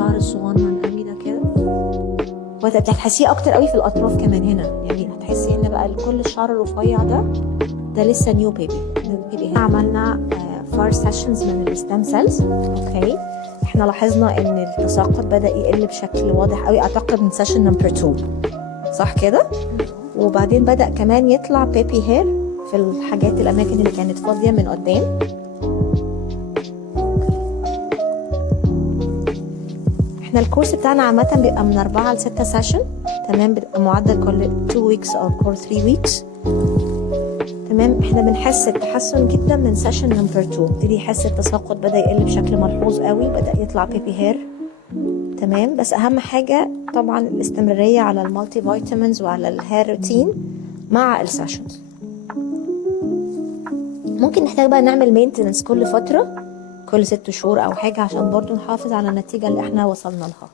الشعر الصغنن قوي ده كده، وهتحسيه اكتر قوي في الاطراف كمان هنا، يعني هتحسي ان بقى كل الشعر الرفيع ده لسه نيو بيبي. عملنا 4 سيشنز من الستام سيلز. اوكي، احنا لاحظنا ان التساقط بدا يقل بشكل واضح قوي، اعتقد من سيشن نمبر 2 صح كده. وبعدين بدا كمان يطلع بيبي هير في الحاجات الاماكن اللي كانت فاضيه من قدام. احنا الكورس بتاعنا عامه بيبقى من 4 ل 6 سيشن، تمام، بيبقى معدل كل 2 ويكس او كل 3 ويكس، تمام. احنا بنحس التحسن جدا من سيشن نمبر 2، ابتدي يحس التساقط بدا يقل بشكل ملحوظ قوي، بدا يطلع بيبي هير، تمام. بس اهم حاجه طبعا الاستمراريه على المالتي فيتامينز وعلى الهير روتين مع السيشنز. ممكن نحتاج بقى نعمل مينتنس كل فتره، كل 6 شهور او حاجه، عشان برضو نحافظ على النتيجه اللي احنا وصلنا لها.